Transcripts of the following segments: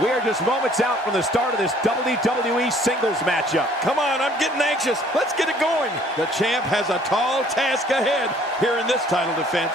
We are just moments out from the start of this WWE singles matchup. Come on, I'm getting anxious. Let's get it going. The champ has a tall task ahead here in this title defense.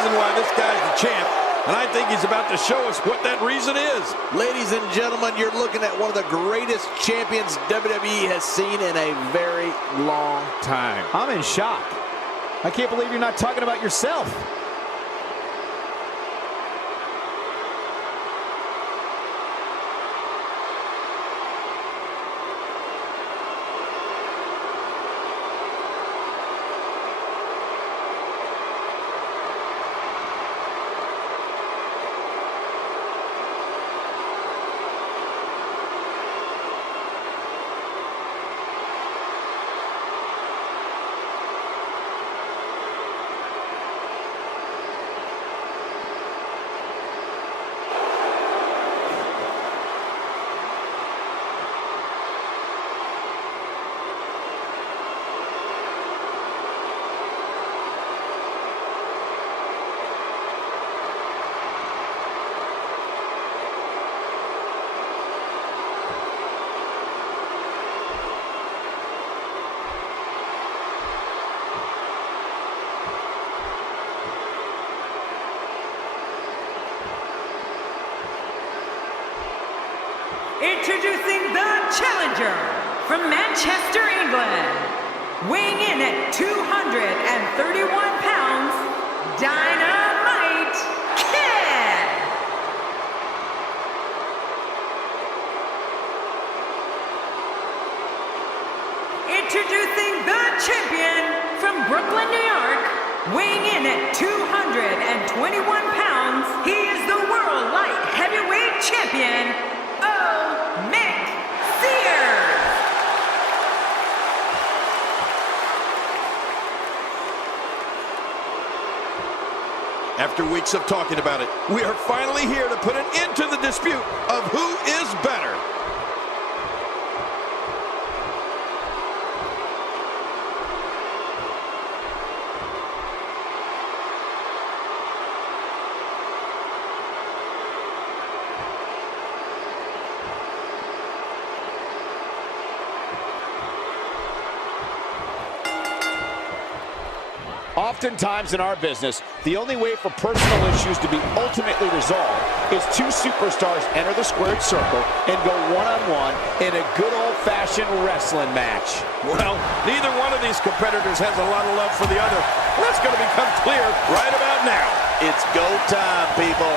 Why this guy's the champ, and I think he's about to show us what that reason is. Ladies and gentlemen, you're looking at one of the greatest champions WWE has seen in a very long time. I'm in shock. I can't believe you're not talking about yourself. Introducing the challenger from Manchester, England, weighing in at 231 pounds, Dynamite Kid. Introducing the champion from Brooklyn, New York, weighing in at 221 pounds, he is the World Light Heavyweight Champion, After weeks of talking about it, we are finally here to put an end to the dispute of who is better. Oftentimes in our business, the only way for personal issues to be ultimately resolved is two superstars enter the squared circle and go one-on-one in a good old-fashioned wrestling match. Well, neither one of these competitors has a lot of love for the other. That's going to become clear right about now. It's go time, people.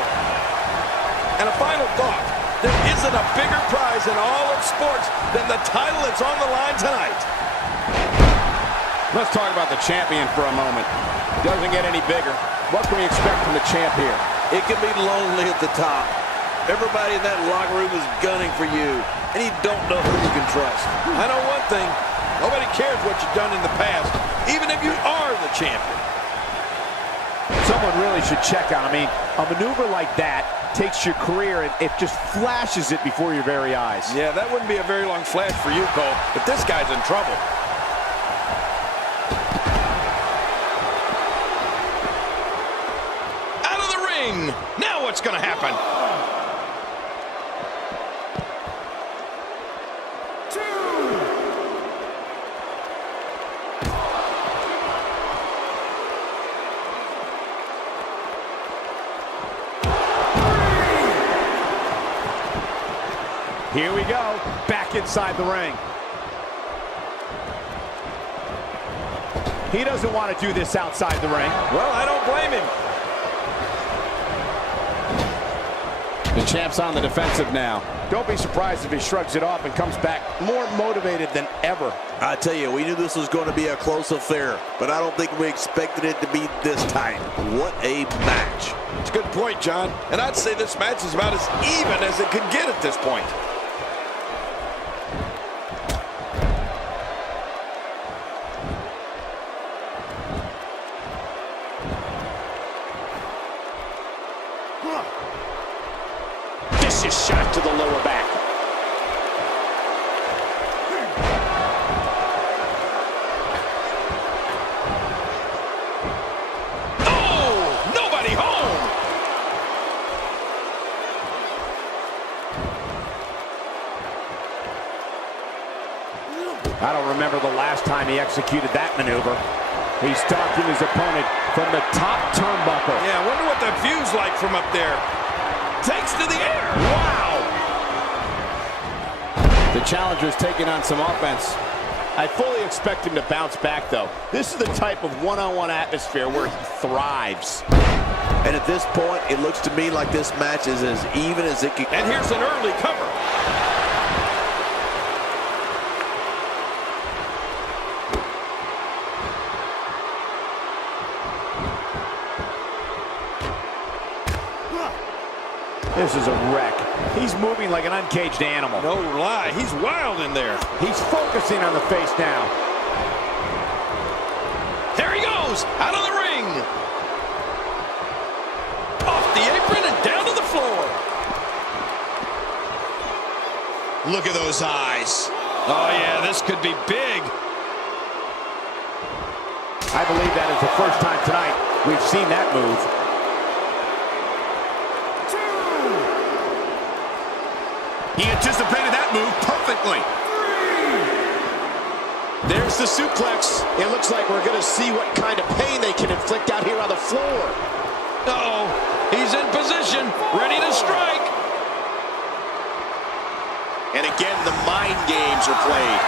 And a final thought. There isn't a bigger prize in all of sports than the title that's on the line tonight. Let's talk about the champion for a moment. Doesn't get any bigger. What can we expect from the champ here? It can be lonely at the top. Everybody in that locker room is gunning for you, and you don't know who you can trust. I know one thing. Nobody cares what you've done in the past, even if you are the champion. Someone really should check on. I mean, a maneuver like that takes your career and it just flashes it before your very eyes. Yeah, that wouldn't be a very long flash for you, Cole, but this guy's in trouble. Now what's going to happen? Here we go, back inside the ring. He doesn't want to do this outside the ring. Well, I don't blame him. The champ's on the defensive now. Don't be surprised if he shrugs it off and comes back more motivated than ever. I tell you, we knew this was going to be a close affair, but I don't think we expected it to be this tight. What a match. It's a good point, John. And I'd say this match is about as even as it could get at this point. Vicious shot to the lower back. Oh, nobody home. I don't remember the last time he executed that maneuver. He's stalking his opponent from the top turnbuckle. Yeah, I wonder what that view's like from up there. Takes to the air. Wow! The challenger's taking on some offense. I fully expect him to bounce back, though. This is the type of one-on-one atmosphere where he thrives. And at this point, it looks to me like this match is as even as it can. And here's an early cover. This is a wreck. He's moving like an uncaged animal. No lie, he's wild in there. He's focusing on the face now. There he goes, out of the ring. Off the apron and down to the floor. Look at those eyes. Oh yeah, this could be big. I believe that is the first time tonight we've seen that move. He anticipated that move perfectly. There's the suplex. It looks like we're going to see what kind of pain they can inflict out here on the floor. Uh-oh, he's in position, ready to strike. And again, the mind games are played.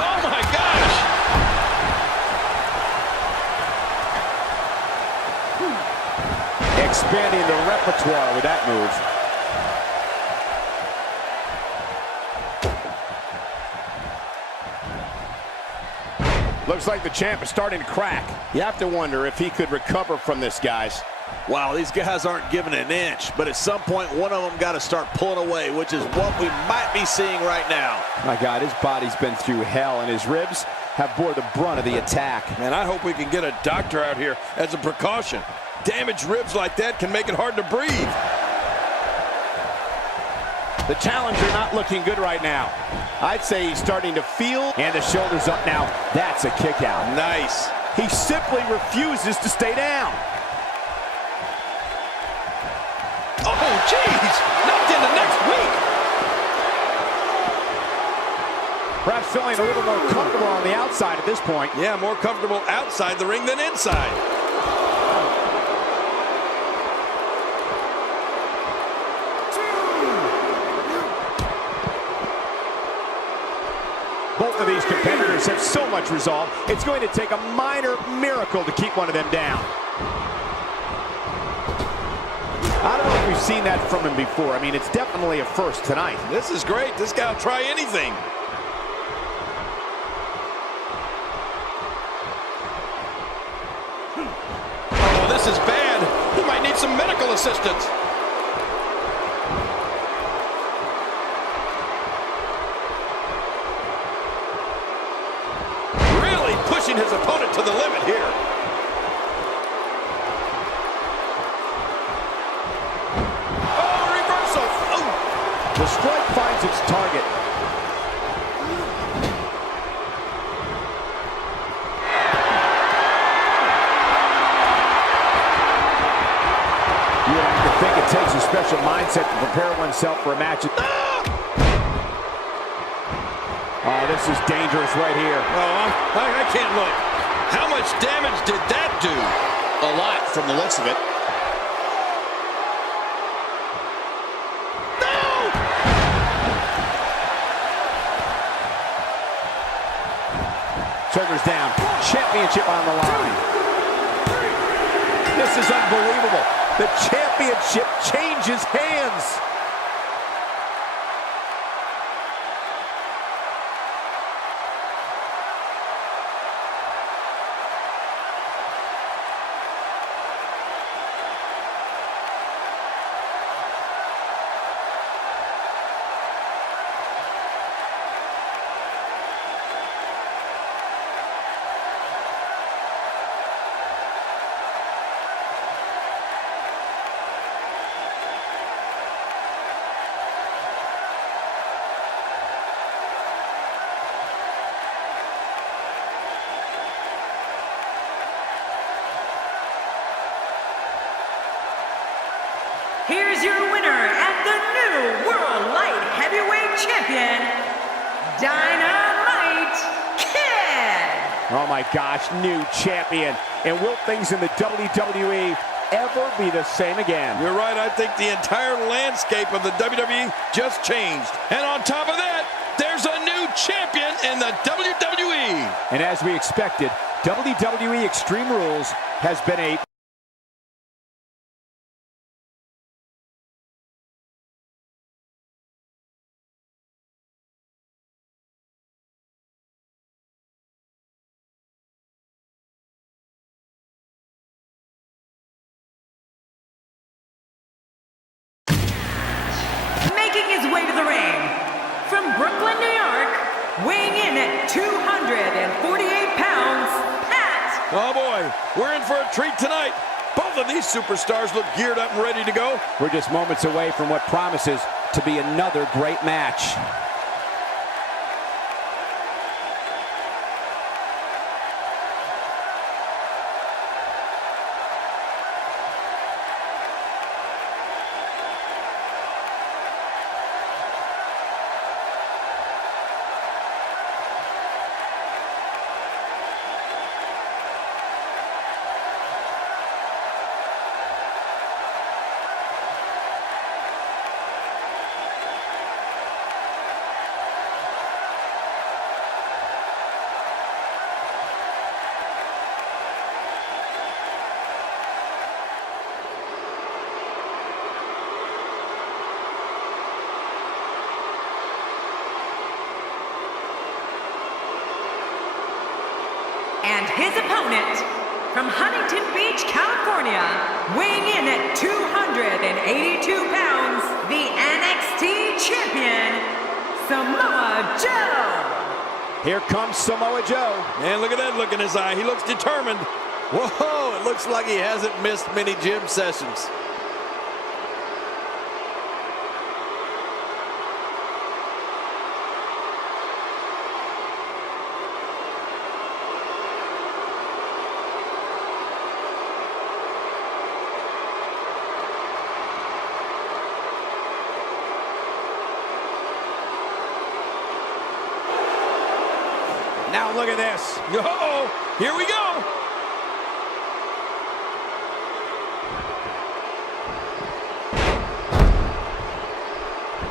Oh my gosh. Expanding the repertoire with that move. Looks like the champ is starting to crack. You have to wonder if he could recover from this, guys. Wow, these guys aren't giving an inch, but at some point, one of them got to start pulling away, which is what we might be seeing right now. My God, his body's been through hell, and his ribs have bore the brunt of the attack. Man, I hope we can get a doctor out here as a precaution. Damaged ribs like that can make it hard to breathe. The challenger not looking good right now. I'd say he's starting to feel, and the shoulder's up now. That's a kick out. Nice. He simply refuses to stay down. Oh, jeez. Knocked into next week. Perhaps feeling a little more comfortable on the outside at this point. Yeah, more comfortable outside the ring than inside. Both of these competitors have so much resolve, it's going to take a minor miracle to keep one of them down. I don't know if we've seen that from him before. I mean, it's definitely a first tonight. This is great. This guy will try anything. Oh, this is bad. He might need some medical assistance. Really pushing his opponent to the limit here. The strike finds its target. You have to think it takes a special mindset to prepare oneself for a match. Oh, this is dangerous right here. Oh, I can't look. How much damage did that do? A lot from the looks of it. shoulders down. Championship on the line. This is unbelievable. The championship changes hands. Here's your winner and the new World Light Heavyweight Champion, Dynamite Kid! Oh my gosh, new champion. And will things in the WWE ever be the same again? You're right, I think the entire landscape of the WWE just changed. And on top of that, there's a new champion in the WWE. And as we expected, WWE Extreme Rules has been a making his way to the ring, from Brooklyn, New York, weighing in at 248 pounds, Pat. Oh boy, we're in for a treat tonight. Both of these superstars look geared up and ready to go. We're just moments away from what promises to be another great match. And his opponent, from Huntington Beach, California, weighing in at 282 pounds, the NXT Champion, Samoa Joe. Here comes Samoa Joe. And look at that look in his eye. He looks determined. Whoa, it looks like he hasn't missed many gym sessions. Now look at this. Uh-oh, here we go.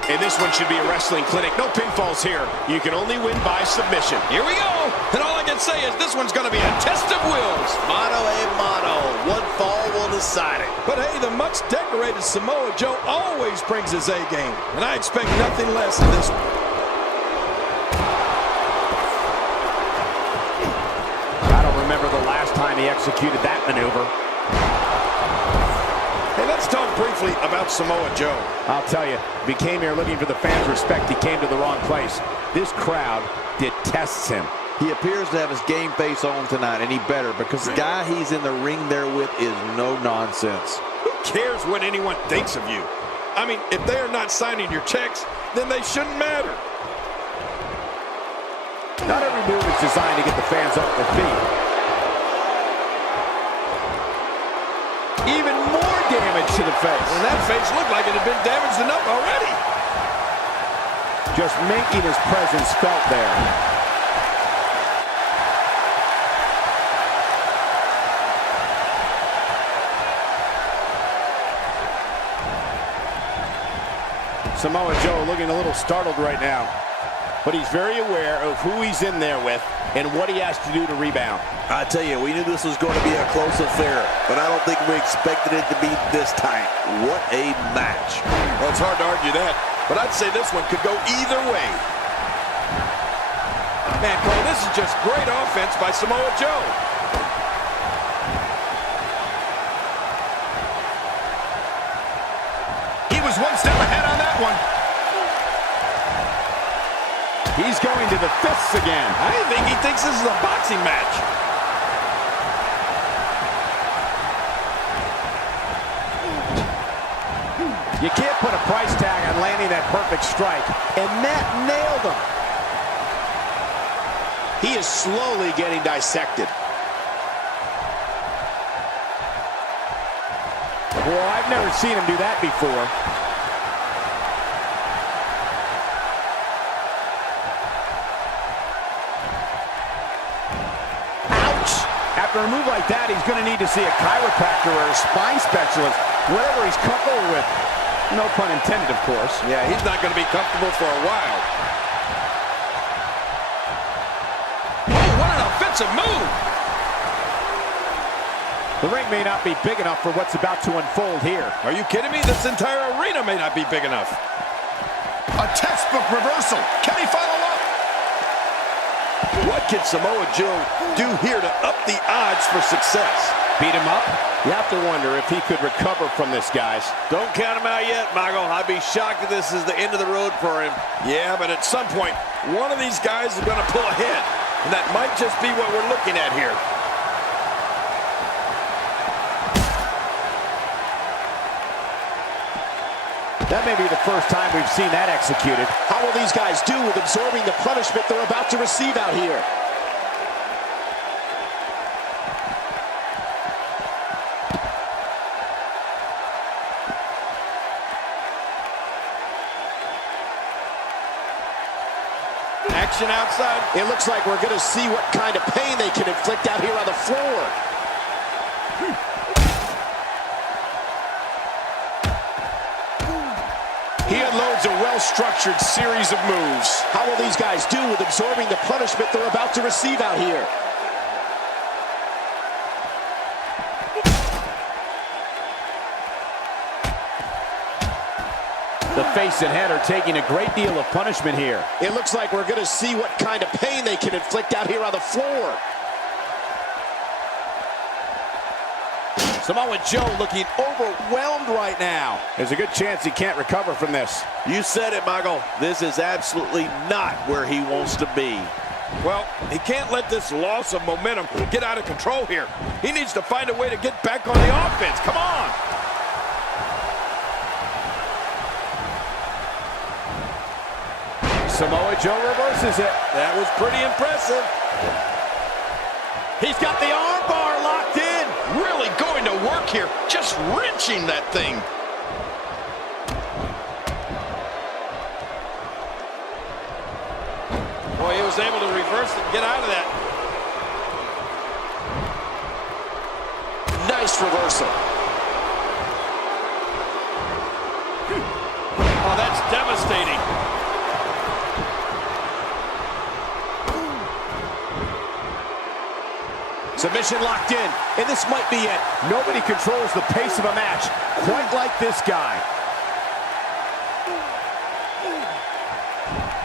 And this one should be a wrestling clinic. No pinfalls here. You can only win by submission. Here we go. And all I can say is this one's going to be a test of wills. Mano a mano. One fall will decide it. But hey, the much decorated Samoa Joe always brings his A game. And I expect nothing less in this one. Remember the last time he executed that maneuver. Hey, let's talk briefly about Samoa Joe. I'll tell you, if he came here looking for the fans' respect, he came to the wrong place. This crowd detests him. He appears to have his game face on tonight, and he better, because the guy he's in the ring there with is no nonsense. Who cares what anyone thinks of you? I mean, if they are not signing your checks, then they shouldn't matter. Not every move is designed to get the fans off their feet. Even more damage to the face. And that face looked like it had been damaged enough already. Just making his presence felt there. Samoa Joe looking a little startled right now. But he's very aware of who he's in there with and what he has to do to rebound. I tell you, we knew this was going to be a close affair, but I don't think we expected it to be this tight. What a match. Well, it's hard to argue that, but I'd say this one could go either way. Man, Cole, this is just great offense by Samoa Joe. He was one step ahead on that one. He's going to the fists again. I think he thinks this is a boxing match. You can't put a price tag on landing that perfect strike, and that nailed him. He is slowly getting dissected. Well, I've never seen him do that before. After a move like that, he's going to need to see a chiropractor or a spine specialist, whatever he's comfortable with. No pun intended, of course. Yeah, he's not going to be comfortable for a while. Oh, what an offensive move! The ring may not be big enough for what's about to unfold here. Are you kidding me? This entire arena may not be big enough. A textbook reversal. Can he follow up? What can Samoa Joe do here to up the odds for success? Beat him up? You have to wonder if he could recover from this, guys. Don't count him out yet, Michael. I'd be shocked if this is the end of the road for him. Yeah, but at some point, one of these guys is going to pull ahead. And that might just be what we're looking at here. That may be the first time we've seen that executed. How will these guys do with absorbing the punishment they're about to receive out here? Action outside. It looks like we're going to see what kind of pain they can inflict out here on the floor. He unloads a well-structured series of moves. How will these guys do with absorbing the punishment they're about to receive out here? The face and head are taking a great deal of punishment here. It looks like we're going to see what kind of pain they can inflict out here on the floor. Samoa Joe looking overwhelmed right now. There's a good chance he can't recover from this. You said it, Michael. This is absolutely not where he wants to be. Well, he can't let this loss of momentum get out of control here. He needs to find a way to get back on the offense. Come on! Samoa Joe reverses it. That was pretty impressive. He's got the arm bar locked in. Really going to work here, just wrenching that thing. Boy, he was able to reverse it and get out of that. Nice reversal. Oh, that's devastating. Submission locked in, and this might be it. Nobody controls the pace of a match quite like this guy.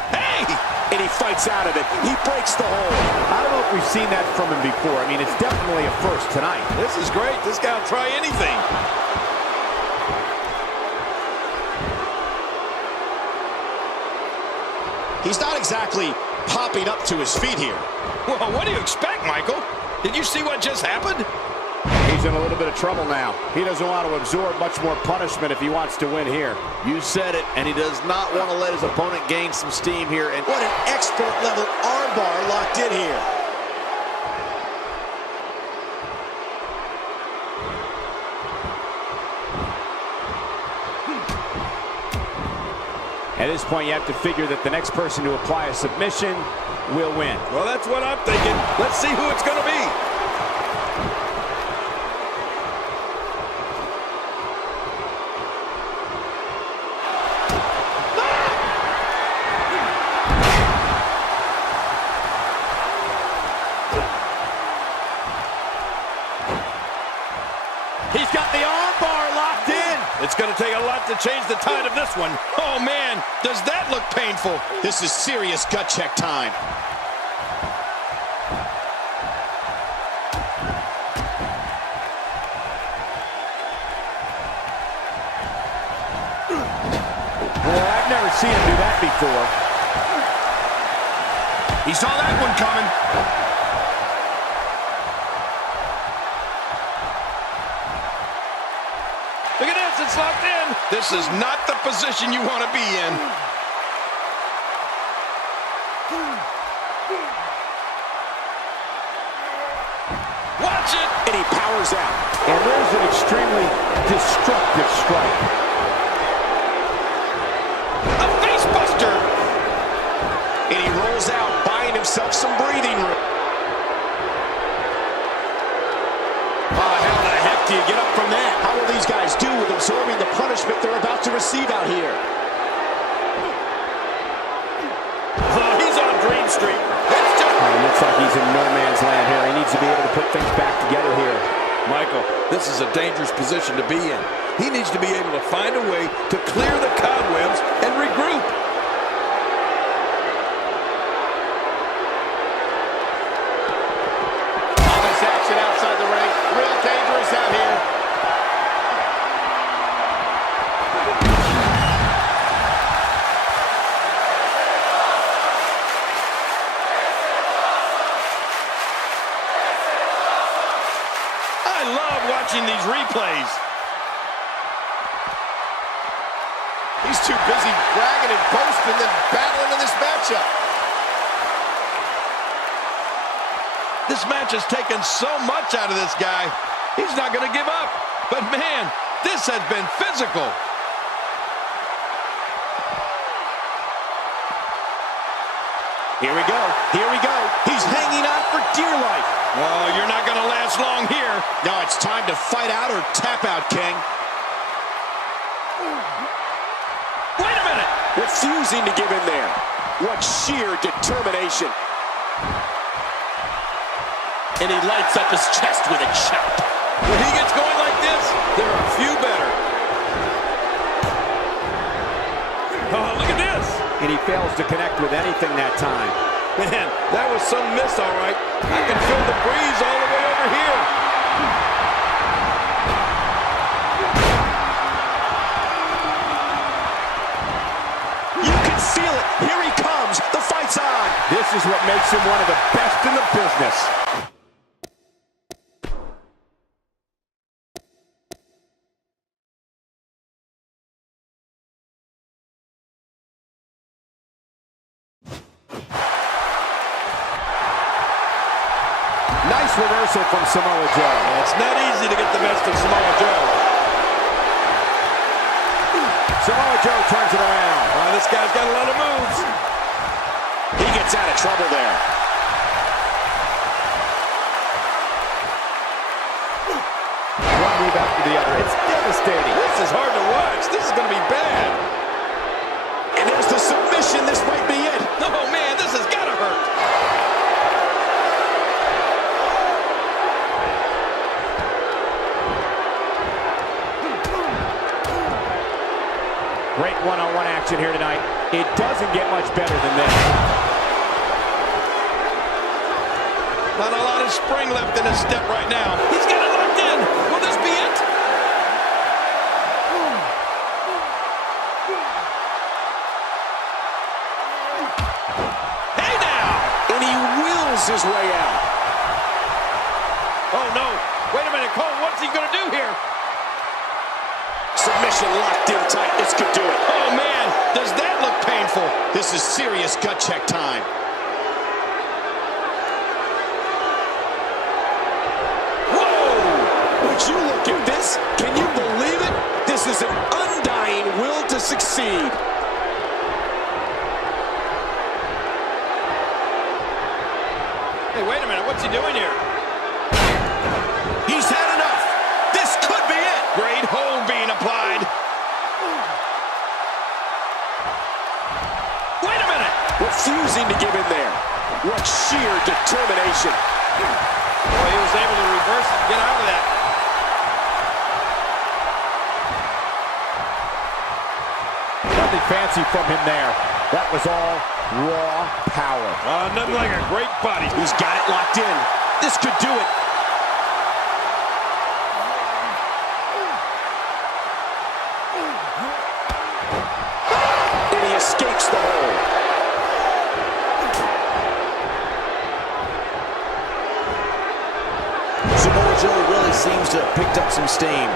Hey! And he fights out of it. He breaks the hold. I don't know if we've seen that from him before. I mean, it's definitely a first tonight. This is great. This guy will try anything. He's not exactly popping up to his feet here. Well, what do you expect, Michael? Did you see what just happened? He's in a little bit of trouble now. He doesn't want to absorb much more punishment if he wants to win here. You said it, and he does not want to let his opponent gain some steam here. And What an expert-level armbar locked in here. At this point, you have to figure that the next person to apply a submission will win. Well, that's what I'm thinking. Let's see who it's going to be. the armbar locked in. It's going to take a lot to change the tide of this one. Oh, man, does that look painful? This is serious gut check time. Well, I've never seen him do that before. He saw that one coming. Look at this, it's locked in. This is not the position you want to be in. Watch it. And he powers out. And there's an extremely destructive strike. A face buster. And he rolls out, buying himself some breathing room. Oh, how the heck do you get up from that? How will these guys do with absorbing the punishment they're about to receive out here? Oh, he's on Dream Street. It's just... Looks like he's in no man's land here. He needs to be able to put things back together here. Michael, this is a dangerous position to be in. He needs to be able to find a way to clear the cobwebs and regroup. All this action outside the ring, real dangerous out here. I love watching these replays. He's too busy bragging and boasting than battling in this matchup. This match has taken so much out of this guy. He's not going to give up. But man, this has been physical. Here we go. Here we go. He's hanging on for dear life. Oh, you're not going to last long here. No, it's time to fight out or tap out, King. Wait a minute. Refusing to give in there. What sheer determination. And he lights up his chest with a chop. When he gets going like this, there are a few better. Oh, look at this. And he fails to connect with anything that time. Man, that was some miss, all right. I can feel the breeze all the way over here. You can feel it. Here he comes. The fight's on. This is what makes him one of the best in the business. Nice reversal from Samoa Joe. It's not easy to get the best of Samoa Joe. Samoa Joe turns it around. Oh, this guy's got a lot of moves. He gets out of trouble there. One move after the other. It's devastating. This is hard to watch. This is going to be bad. And there's the submission. This might be it. Oh, man, this has got to hurt. Great one-on-one action here tonight. It doesn't get much better than this. Not a lot of spring left in his step right now. He's got it locked in. Will this be it? Hey now! And he wills his way out. Oh, no. Wait a minute, Cole. What's he going to do here? Submission locked in tight. This could do it. Oh, man. Does that look painful? This is serious gut check time. Whoa! Would you look at this? Can you believe it? This is an undying will to succeed. Hey, wait a minute. What's he doing here? He's had enough. This could be it. Great hold being applied. Wait a minute. Refusing to give in there. What sheer determination. Boy, he was able to reverse it and get out of that. Nothing fancy from him there. That was all raw power. Nothing like a great body. He's got it locked in. This could do it. And he escapes the hold. Samoa Joe really seems to have picked up some steam.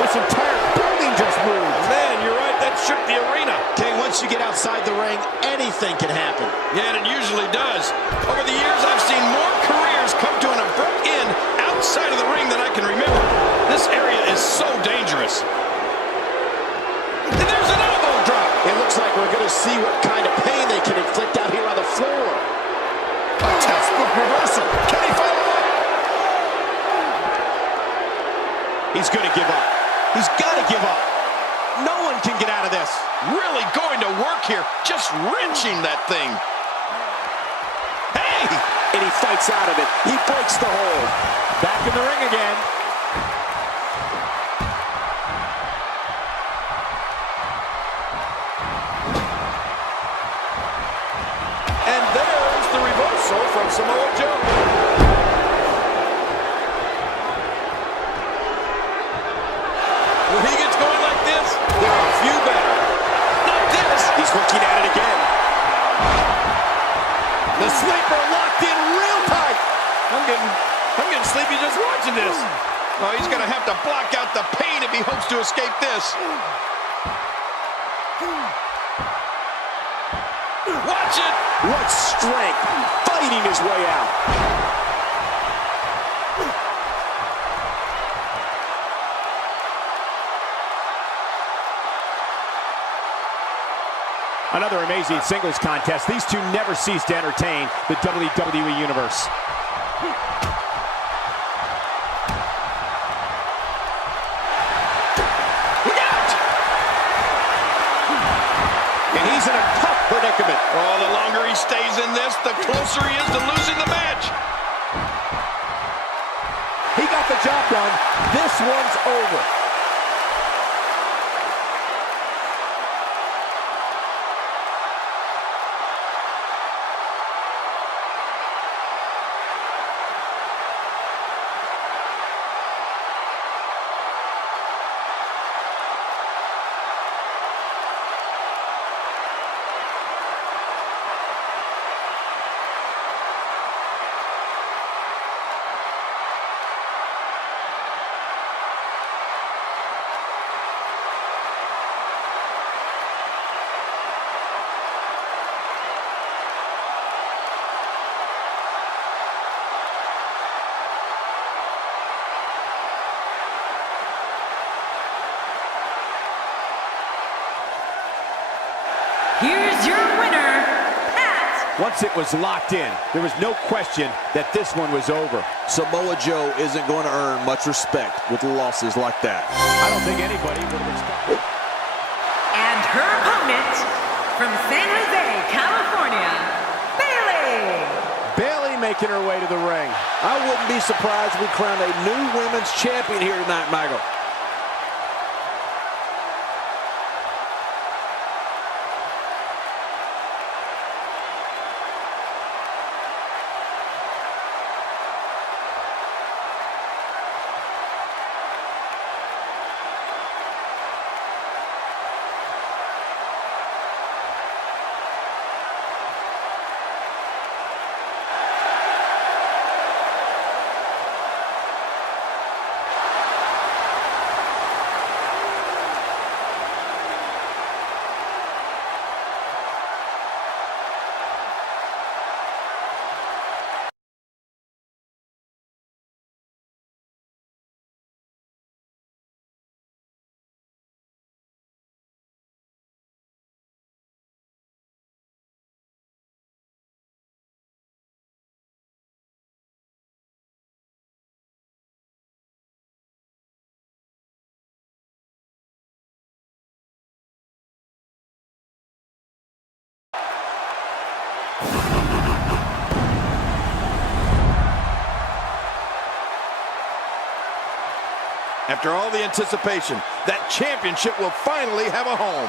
This entire building just moved. Man, you're right. That shook the arena. Okay, once you get outside the ring, anything can happen. Yeah, and it usually does. Over the years, I've seen more careers come to an abrupt end outside of the ring than I can remember. This area is so dangerous. And there's an elbow drop. It looks like we're going to see what kind of pain they can inflict out here on the floor. A textbook reversal. Can he follow up? He's going to give up. He's got to give up. No one can get out of this. Really going to work here. Just wrenching that thing. Hey! And he fights out of it. He breaks the hold. Back in the ring again. And there's the reversal from Samoa Joe. When he gets going like this, there are a few better. Not this. He's looking at it again. The sleeper locked in real tight. I'm getting sleepy just watching this. Oh, he's going to have to block out the pain if he hopes to escape this. Watch it. What strength. Fighting his way out. Another amazing singles contest. These two never cease to entertain the WWE Universe. Look out! And he's in a tough predicament. Oh, the longer he stays in this, the closer he is to losing the match. He got the job done. This one's over. Here's your winner, Pat. Once it was locked in, there was no question that this one was over. Samoa Joe isn't going to earn much respect with losses like that. I don't think anybody would have expected. And her opponent, from San Jose, California, Bayley. Bayley making her way to the ring. I wouldn't be surprised if we crowned a new women's champion here tonight, Michael. After all the anticipation, that championship will finally have a home.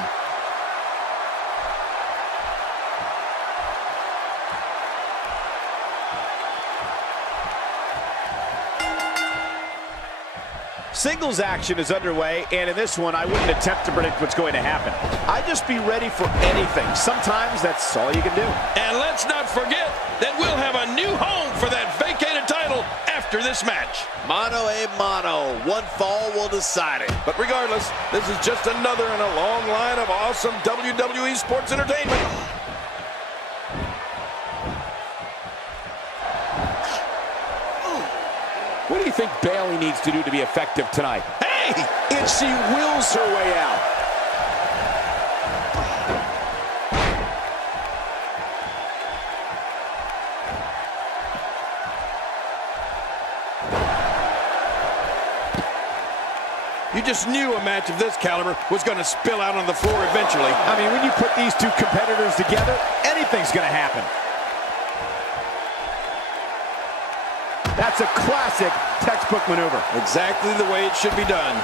Singles action is underway, and in this one, I wouldn't attempt to predict what's going to happen. I'd just be ready for anything. Sometimes that's all you can do. And let's not forget that we'll have a new home for that vacated title after this match. Mano a mano. One fall will decide it. But regardless, this is just another in a long line of awesome WWE sports entertainment. What do you think Bayley needs to do to be effective tonight? Hey! And she wills her way out. You just knew a match of this caliber was going to spill out on the floor eventually. I mean, when you put these two competitors together, anything's going to happen. That's a classic textbook maneuver. Exactly the way it should be done.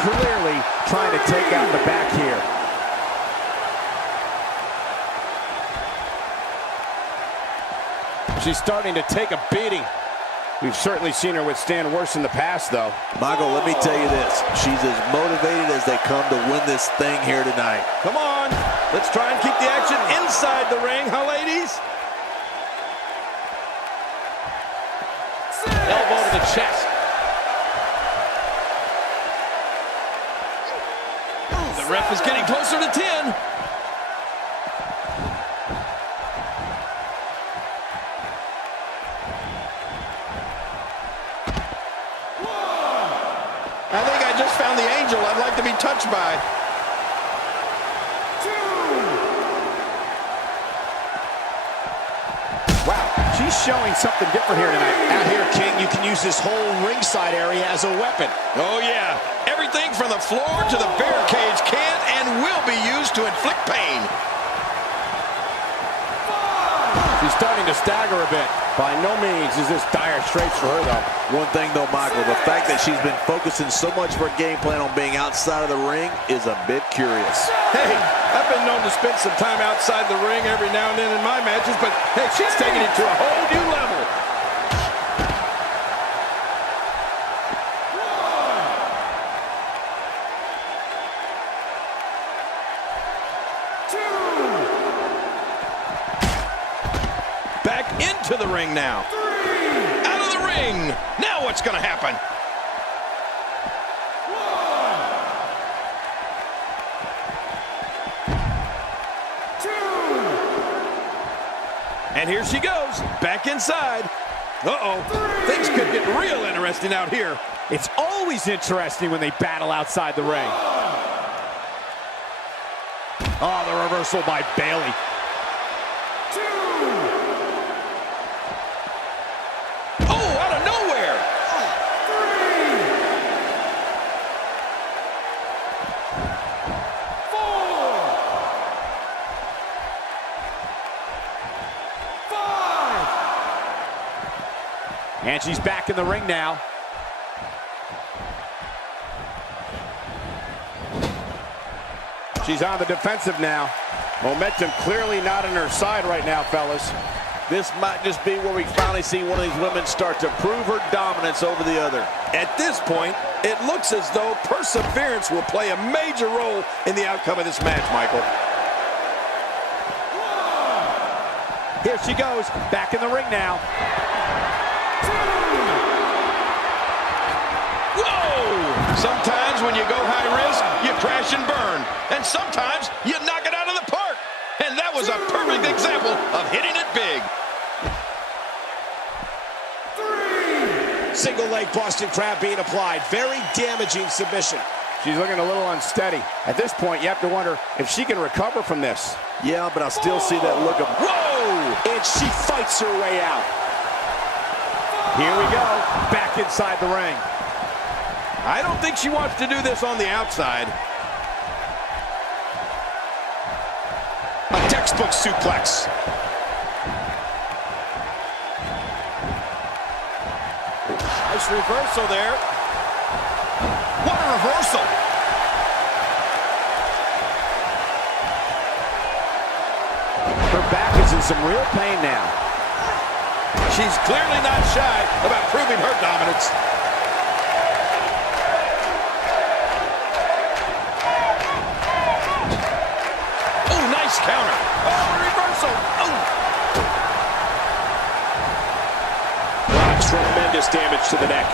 Clearly trying to take out the back here. She's starting to take a beating. We've certainly seen her withstand worse in the past, though. Michael, let me tell you this. She's as motivated as they come to win this thing here tonight. Come on. Let's try and keep the action inside the ring, huh, ladies? Elbow to the chest. The ref is getting closer to 10. I think I just found the angel I'd like to be touched by. Wow, she's showing something different here tonight. Out here, King, you can use this whole ringside area as a weapon. Oh, yeah. Everything from the floor to the barricades can and will be used to inflict pain. She's starting to stagger a bit. By no means is this dire straits for her, though. One thing, though, Michael, the fact that she's been focusing so much of her game plan on being outside of the ring is a bit curious. Hey, I've been known to spend some time outside the ring every now and then in my matches, but hey, she's taking it to a whole new level. Back into the ring now. Out of the ring. Now what's going to happen? And here she goes, back inside. Uh-oh, things could get real interesting out here. It's always interesting when they battle outside the ring. Oh, the reversal by Bayley. Oh, out of nowhere. And she's back in the ring now. She's on the defensive now. Momentum clearly not on her side right now, fellas. This might just be where we finally see one of these women start to prove her dominance over the other. At this point, it looks as though perseverance will play a major role in the outcome of this match, Michael. Here she goes, back in the ring now. Whoa! Sometimes when you go high risk, you crash and burn. And sometimes you knock it out of the park. And that was a perfect example of hitting it big. Single leg Boston Crab being applied. Very damaging submission. She's looking a little unsteady. At this point, you have to wonder if she can recover from this. Yeah, but I still see that look of... Whoa! And she fights her way out. Here we go, back inside the ring. I don't think she wants to do this on the outside. A textbook suplex. Nice reversal there. What a reversal. Her back is in some real pain now. She's clearly not shy about proving her dominance. Oh, nice counter. Oh, reversal. Oh. Tremendous damage to the neck.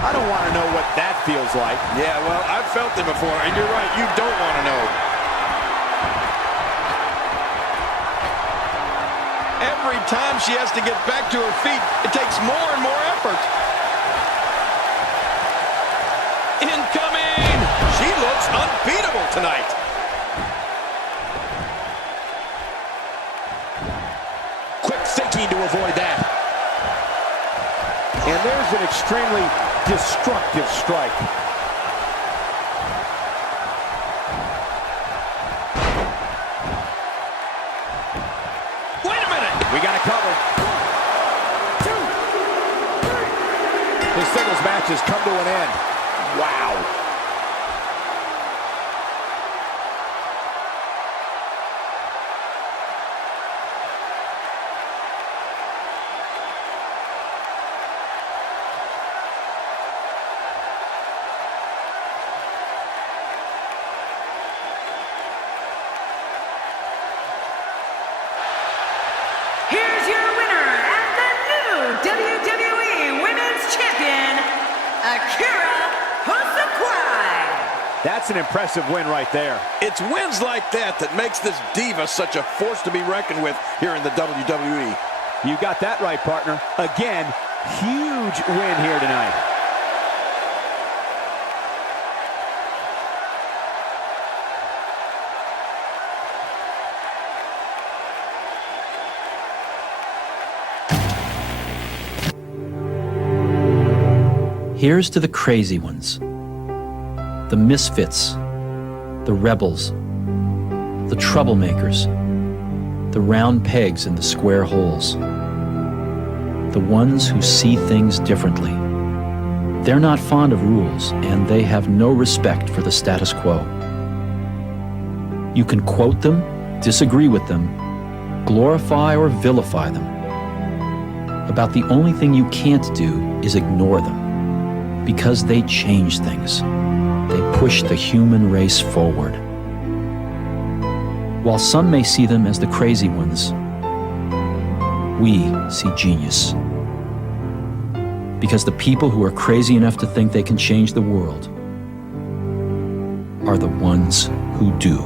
I don't want to know what that feels like. Yeah, well, I've felt it before, and you're right, you don't want to know. Every time she has to get back to her feet, it takes more and more effort. Incoming! She looks unbeatable tonight. Quick thinking to avoid that. And there's an extremely destructive strike. Wait a minute! We got it covered. 1, 2, 3. This singles match has come to an end. Wow. Here's your winner and the new WWE Women's Champion, Akira Hokuto. That's an impressive win right there. It's wins like that that makes this diva such a force to be reckoned with here in the WWE. You got that right, partner. Again, huge win here tonight. Here's to the crazy ones, the misfits, the rebels, the troublemakers, the round pegs in the square holes, the ones who see things differently. They're not fond of rules, and they have no respect for the status quo. You can quote them, disagree with them, glorify or vilify them. About the only thing you can't do is ignore them. Because they change things. They push the human race forward. While some may see them as the crazy ones, we see genius. Because the people who are crazy enough to think they can change the world are the ones who do.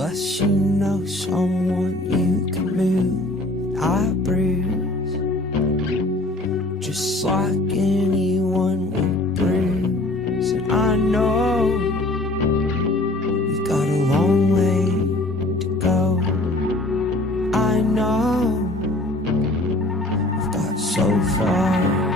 Unless you know someone you can move eyebrows, just like anyone would bruise. And I know we've got a long way to go. I know we've got so far